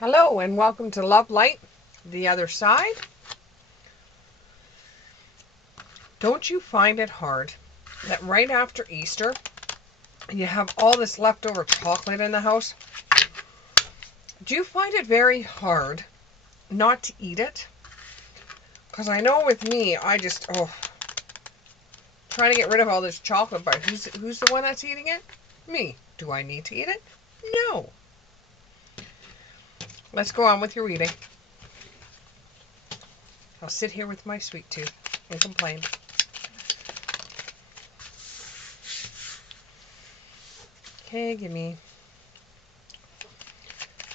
Hello and welcome to Love Light, the other side. Don't you find it hard that right after Easter, you have all this leftover chocolate in the house? Do you find it very hard not to eat it? Because I know with me, trying to get rid of all this chocolate bar. Who's the one that's eating it? Me. Do I need to eat it? No. Let's go on with your reading. I'll sit here with my sweet tooth and complain. Okay, give me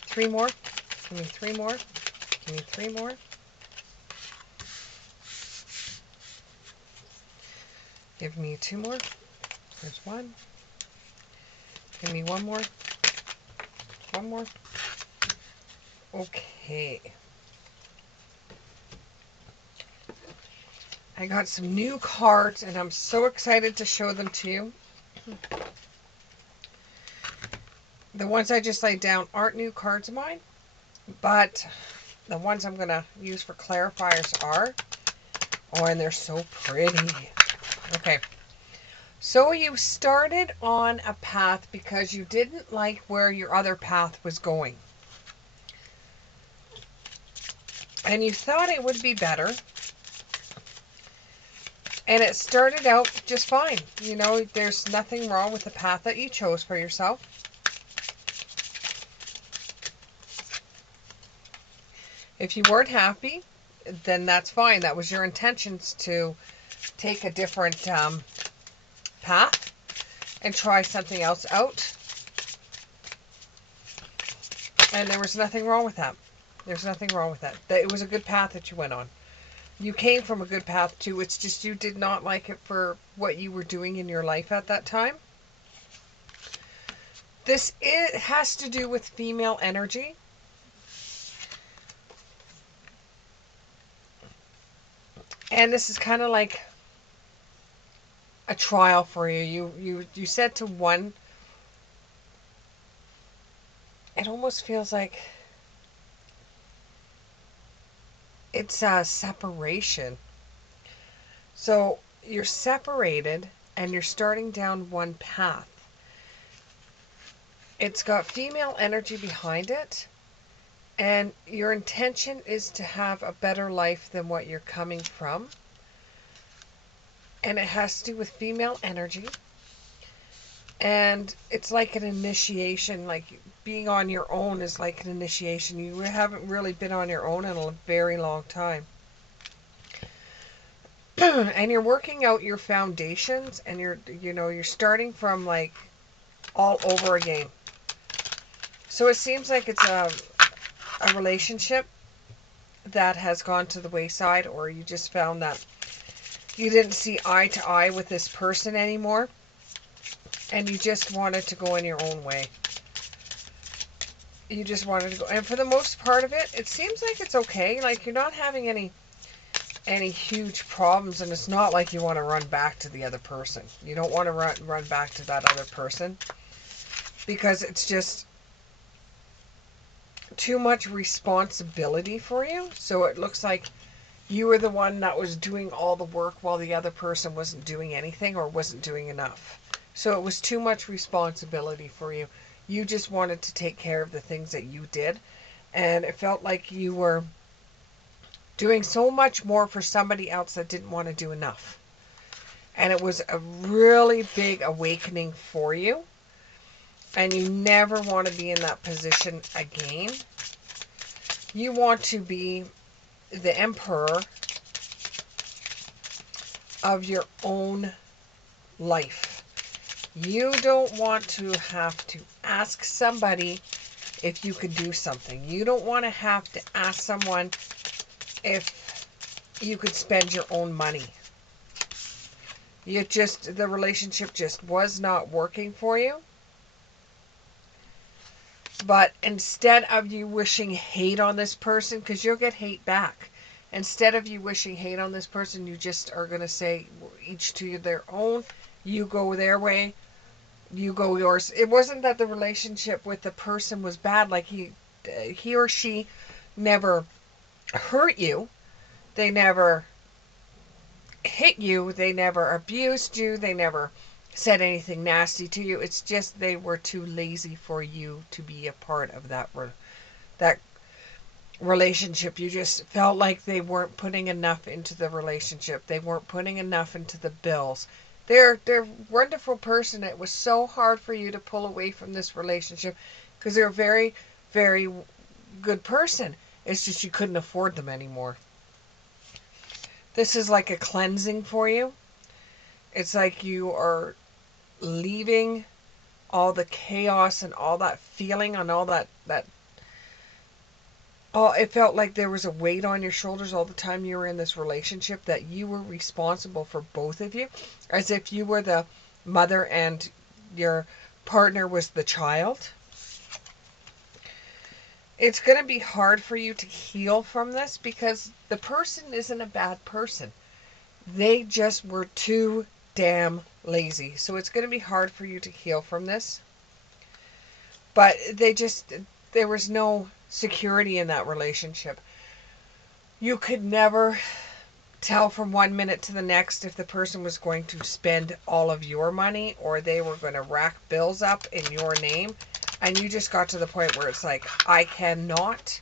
3 more. Give me 3 more. Give me 3 more. Give me 2 more. There's 1. Give me 1 more. 1 more. Okay. I got some new cards and I'm so excited to show them to you. The ones I just laid down aren't new cards of mine, but the ones I'm going to use for clarifiers are. Oh, and they're so pretty. Okay. So you started on a path because you didn't like where your other path was going. And you thought it would be better. And it started out just fine. You know, there's nothing wrong with the path that you chose for yourself. If you weren't happy, then that's fine. That was your intentions to take a different path and try something else out. And there was nothing wrong with that. There's nothing wrong with that. It was a good path that you went on. You came from a good path too. It's just you did not like it for what you were doing in your life at that time. It has to do with female energy. And this is kind of like a trial for you. You said to one, it almost feels like it's a separation. So you're separated and you're starting down one path. It's got female energy behind it. And your intention is to have a better life than what you're coming from. And it has to do with female energy. And it's like an initiation, like being on your own is like an initiation. You haven't really been on your own in a very long time. And you're working out your foundations and you're starting from like all over again. So it seems like it's a relationship that has gone to the wayside, or you just found that you didn't see eye to eye with this person anymore and you just wanted to go in your own way. You just wanted to go, and for the most part of it, it seems like it's okay. Like you're not having any huge problems, and it's not like you want to run back to the other person. You don't want to run back to that other person because it's just too much responsibility for you. So it looks like you were the one that was doing all the work while the other person wasn't doing anything or wasn't doing enough. So it was too much responsibility for you. You just wanted to take care of the things that you did. And it felt like you were doing so much more for somebody else that didn't want to do enough. And it was a really big awakening for you. And you never want to be in that position again. You want to be the emperor of your own life. You don't want to have to ask somebody if you could do something. You don't want to have to ask someone if you could spend your own money. The relationship just was not working for you. But instead of you wishing hate on this person, because you'll get hate back. Instead of you wishing hate on this person, you just are going to say, each to their own. You go their way. You go yours. It wasn't that the relationship with the person was bad. Like he or she never hurt you. They never hit you. They never abused you. They never said anything nasty to you. It's just they were too lazy for you to be a part of that relationship. You just felt like they weren't putting enough into the relationship. They weren't putting enough into the bills. They're a wonderful person. It was so hard for you to pull away from this relationship because they're a very, very good person. It's just you couldn't afford them anymore. This is like a cleansing for you. It's like you are leaving all the chaos and all that feeling and all that oh, it felt like there was a weight on your shoulders all the time you were in this relationship, that you were responsible for both of you, as if you were the mother and your partner was the child. It's going to be hard for you to heal from this because the person isn't a bad person. They just were too damn lazy. So it's going to be hard for you to heal from this. But there was no security in that relationship. You could never tell from one minute to the next if the person was going to spend all of your money or they were going to rack bills up in your name. And you just got to the point where it's like, I cannot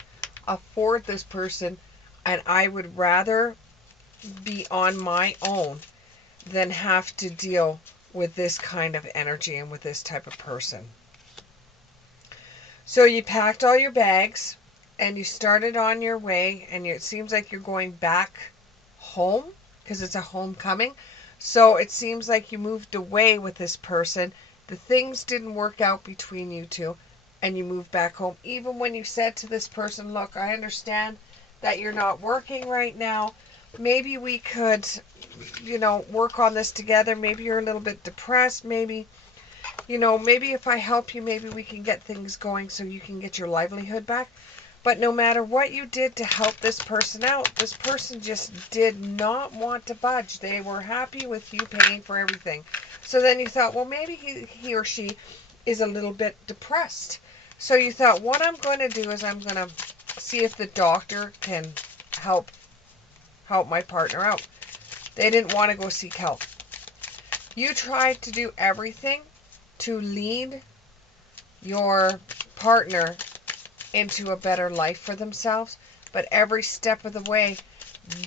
afford this person and I would rather be on my own than have to deal with this kind of energy and with this type of person. So you packed all your bags and you started on your way, and it seems like you're going back home because it's a homecoming. So it seems like you moved away with this person. The things didn't work out between you two and you moved back home. Even when you said to this person, look, I understand that you're not working right now. Maybe we could, work on this together. Maybe you're a little bit depressed. Maybe if I help you, maybe we can get things going so you can get your livelihood back. But no matter what you did to help this person out, this person just did not want to budge. They were happy with you paying for everything. So then you thought, well, maybe he or she is a little bit depressed. So you thought, what I'm going to do is I'm going to see if the doctor can help my partner out. They didn't want to go seek help. You tried to do everything to lead your partner into a better life for themselves, but every step of the way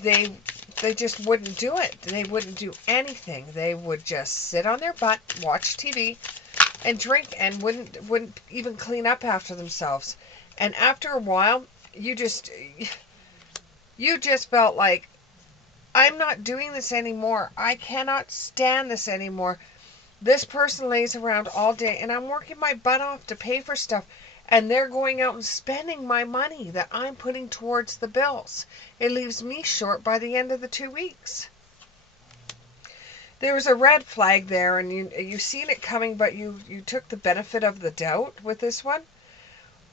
they just wouldn't do it. They wouldn't do anything. They would just sit on their butt, watch TV and drink, and wouldn't even clean up after themselves. And after a while, you just felt like, I'm not doing this anymore. I cannot stand this anymore. This person lays around all day and I'm working my butt off to pay for stuff, and they're going out and spending my money that I'm putting towards the bills. It leaves me short by the end of the 2 weeks. There was a red flag there, and you seen it coming, but you took the benefit of the doubt with this one.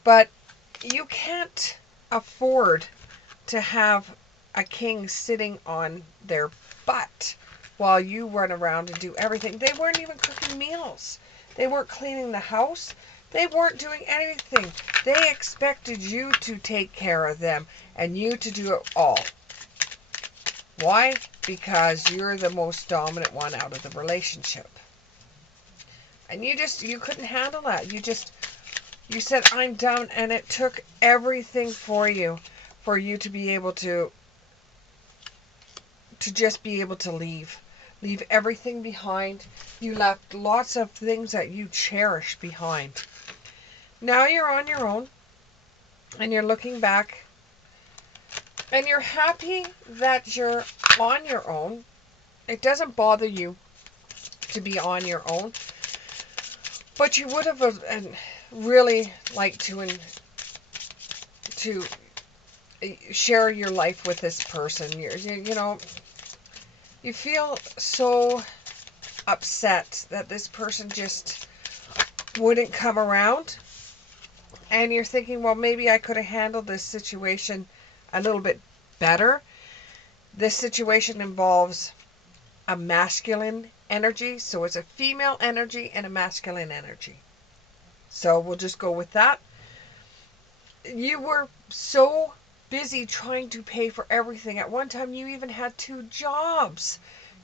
But you can't afford to have a king sitting on their butt while you run around and do everything. They weren't even cooking meals. They weren't cleaning the house. They weren't doing anything. They expected you to take care of them and you to do it all. Why? Because you're the most dominant one out of the relationship. And you couldn't handle that. You said, I'm done, and it took everything for you to be able to just be able to leave everything behind. You left lots of things that you cherish behind. Now you're on your own, and you're looking back, and you're happy that you're on your own. It doesn't bother you to be on your own, but you would have really liked to share your life with this person. You feel so upset that this person just wouldn't come around. And you're thinking, well, maybe I could have handled this situation a little bit better. This situation involves a masculine energy. So it's a female energy and a masculine energy. So we'll just go with that. You were so busy trying to pay for everything. At one time, you even had 2 jobs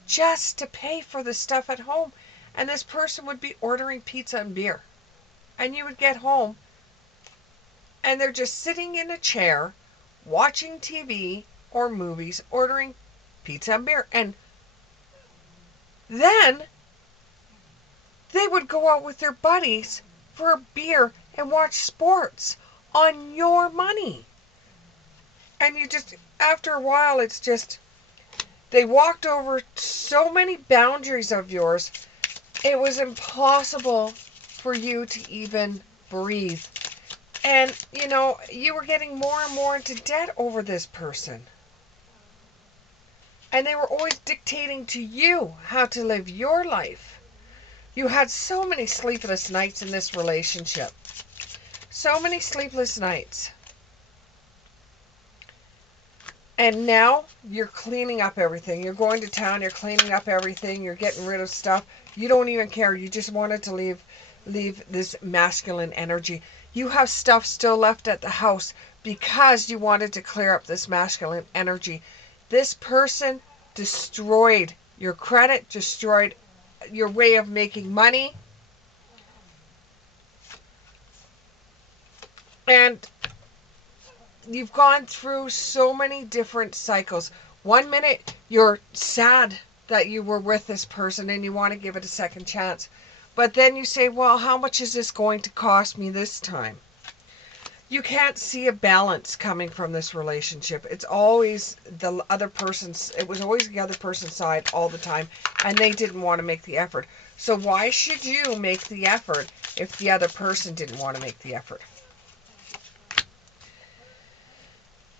just to pay for the stuff at home. And this person would be ordering pizza and beer. And you would get home and they're just sitting in a chair watching TV or movies, ordering pizza and beer. And then they would go out with their buddies for a beer and watch sports on your money. And you just, after a while, it's just, they walked over so many boundaries of yours, it was impossible for you to even breathe. And, you were getting more and more into debt over this person. And they were always dictating to you how to live your life. You had so many sleepless nights in this relationship. So many sleepless nights. And now you're cleaning up everything. You're going to town, you're cleaning up everything, you're getting rid of stuff. You don't even care. You just wanted to leave this masculine energy. You have stuff still left at the house because you wanted to clear up this masculine energy. This person destroyed your credit, destroyed your way of making money. And you've gone through so many different cycles. One minute you're sad that you were with this person and you want to give it a second chance. But then you say, well, how much is this going to cost me this time? You can't see a balance coming from this relationship. It's always the other person's, it was always the other person's side all the time, and they didn't want to make the effort. So why should you make the effort if the other person didn't want to make the effort?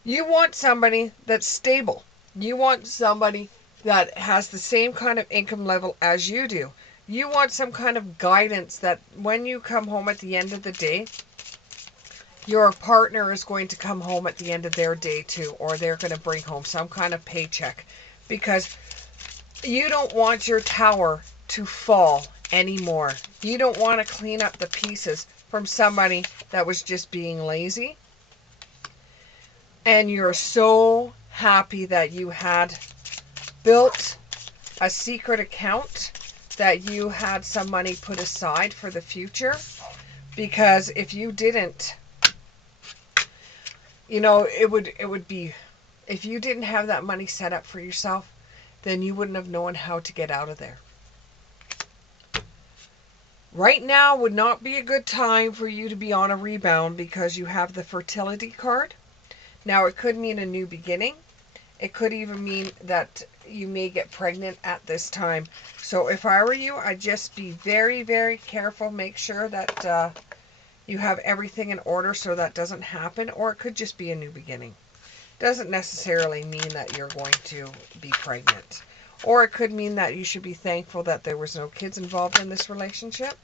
You want somebody that's stable. You want somebody that has the same kind of income level as you do. You want some kind of guidance that when you come home at the end of the day, your partner is going to come home at the end of their day too, or they're going to bring home some kind of paycheck, because you don't want your tower to fall anymore. You don't want to clean up the pieces from somebody that was just being lazy. And you're so happy that you had built a secret account, that you had some money put aside for the future. Because if you didn't, it would be, if you didn't have that money set up for yourself, then you wouldn't have known how to get out of there. Right now would not be a good time for you to be on a rebound because you have the fertility card. Now, it could mean a new beginning. It could even mean that you may get pregnant at this time. So if I were you, I'd just be very, very careful. Make sure that you have everything in order so that doesn't happen. Or it could just be a new beginning. Doesn't necessarily mean that you're going to be pregnant. Or it could mean that you should be thankful that there was no kids involved in this relationship.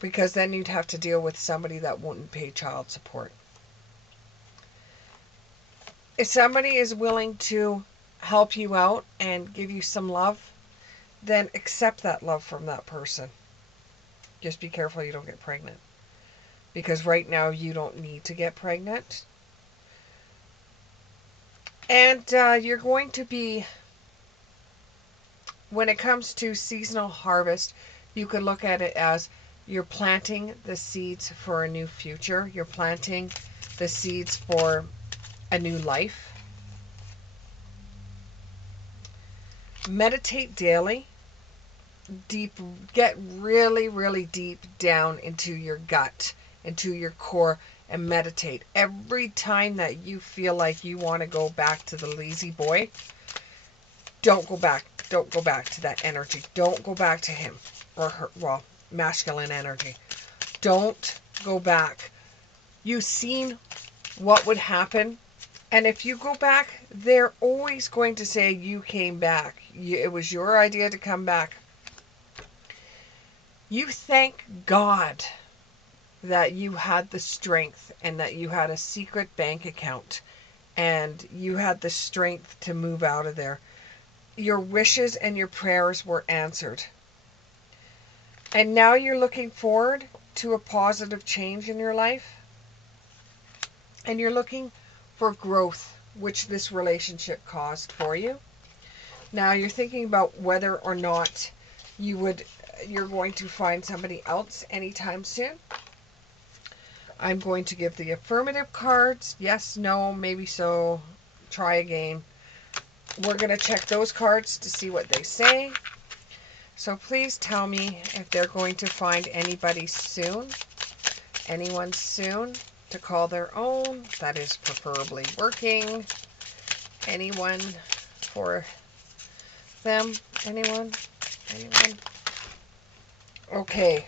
Because then you'd have to deal with somebody that wouldn't pay child support. If somebody is willing to help you out and give you some love, then accept that love from that person. Just be careful you don't get pregnant. Because right now you don't need to get pregnant. And you're going to be, when it comes to seasonal harvest, you can look at it as you're planting the seeds for a new future. You're planting the seeds for a new life. Meditate daily. Get really, really deep down into your gut, into your core, and meditate. Every time that you feel like you want to go back to the lazy boy, don't go back. Don't go back to that energy. Don't go back to him or her. Well, masculine energy. Don't go back. You've seen what would happen. And if you go back, they're always going to say you came back. It was your idea to come back. You thank God that you had the strength and that you had a secret bank account and you had the strength to move out of there. Your wishes and your prayers were answered. And now you're looking forward to a positive change in your life. And you're looking for growth, which this relationship caused for you. Now you're thinking about whether or not you're going to find somebody else anytime soon. I'm going to give the affirmative cards. Yes, no, maybe so. Try again. We're going to check those cards to see what they say. So please tell me if they're going to find anybody soon. Anyone soon to call their own. That is preferably working. Anyone for them? Anyone? Anyone? Okay.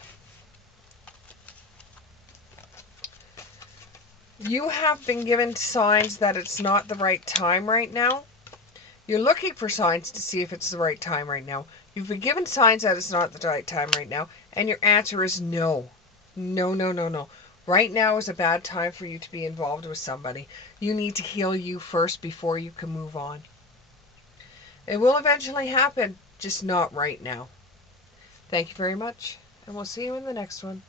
You have been given signs that it's not the right time right now. You're looking for signs to see if it's the right time right now. You've been given signs that it's not the right time right now, and your answer is no. No, no, no, no. Right now is a bad time for you to be involved with somebody. You need to heal you first before you can move on. It will eventually happen, just not right now. Thank you very much, and we'll see you in the next one.